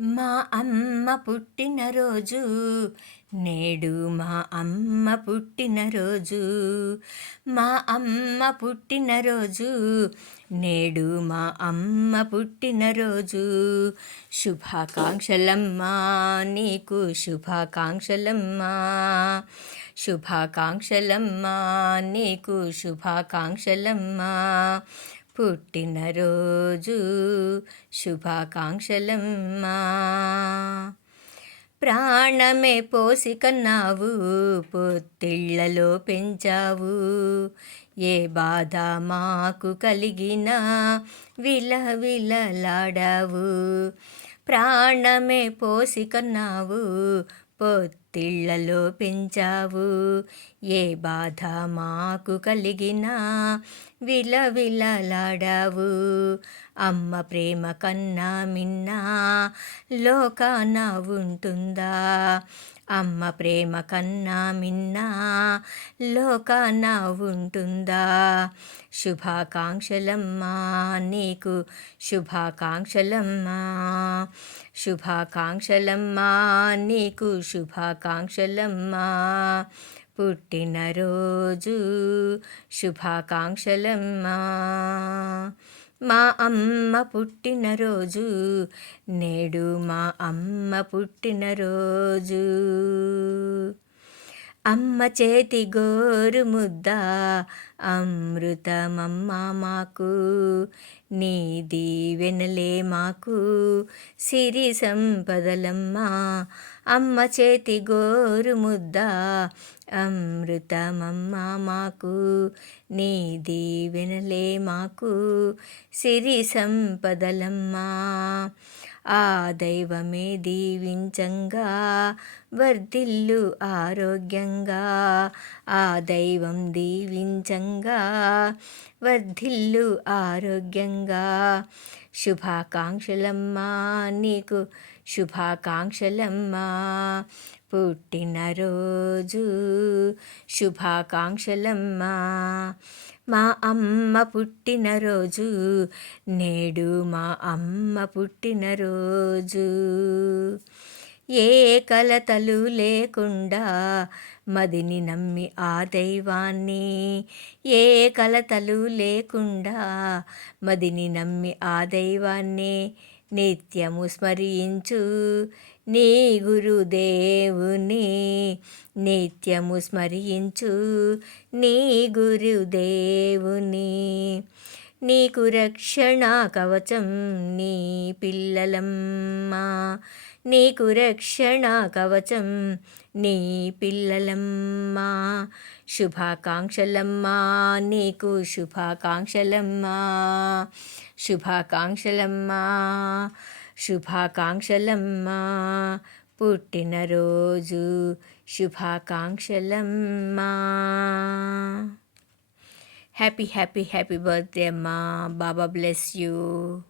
మా అమ్మ పుట్టినరోజు నేడు మా అమ్మ పుట్టినరోజు. మా అమ్మ పుట్టినరోజు నేడు మా అమ్మ పుట్టినరోజు. శుభాకాంక్షలమ్మా నీకు శుభాకాంక్షలమ్మా. శుభాకాంక్షలమ్మా నీకు శుభాకాంక్షలమ్మా. పుట్టినరోజు శుభాకాంక్షలమ్మా. ప్రాణమే పోసి కన్నావు, పొత్తిళ్లలో పెంచావు. ఏ బాధ మాకు కలిగినా విలవిలలాడావు. ప్రాణమే పోసి కన్నావు, పొత్తిళ్లలో పెంచావు. ఏ బాధ మాకు కలిగినా విలవిలలాడావు. అమ్మ ప్రేమ కన్నా మిన్నా లోకాన ఉంటుందా? అమ్మ ప్రేమ కన్నా మిన్నా లోకాన ఉంటుందా? శుభాకాంక్షలమ్మా నీకు శుభాకాంక్షలమ్మా. శుభాకాంక్షలమ్మా నీకు శుభాకాంక్షలమ్మా. పుట్టినరోజు శుభాకాంక్షలమ్మా. మా అమ్మ పుట్టినరోజు నేడు మా అమ్మ పుట్టినరోజు. అమ్మ చేతి గోరు ముద్ద అమృతమమ్మ మాకు. నీ దీవెనలే మాకు సిరి సంపదలమ్మా. అమ్మ చేతి గోరు ముద్ద అమృతమమ్మ మాకు. నీ దీవెనలే మాకు సిరి సంపదలమ్మా. ఆ దైవమే దీవించంగా వర్ధిల్లు ఆరోగ్యంగా. ఆ దైవం దీవించంగా వర్ధిల్లు ఆరోగ్యంగా. శుభాకాంక్షలమ్మా నీకు శుభాకాంక్షలమ్మా. పుట్టినరోజు శుభాకాంక్షలమ్మా. మా అమ్మ పుట్టినరోజు నేడు మా అమ్మ పుట్టినరోజు. ఏ కలతలు లేకుండా మదిని నమ్మి ఆ దైవాన్ని. ఏ కలతలు లేకుండా మదిని నమ్మి ఆ దైవాన్ని నిత్యము స్మరించు నీ గురుదేవుని. నిత్యము స్మరించు నీ గురుదేవుని. నీకు రక్షణ కవచం నీ పిల్లలమ్మా. నీకు రక్షణ కవచం నీ పిల్లలమ్మా. శుభాకాంక్షలమ్మా నీకు శుభాకాంక్షలమ్మా. శుభాకాంక్షలమ్మా. శుభాకాంక్షలమ్మా. పుట్టినరోజు శుభాకాంక్షలమ్మా. హ్యాపీ హ్యాపీ హ్యాపీ బర్త్డే అమ్మా. బాబా బ్లెస్ యూ.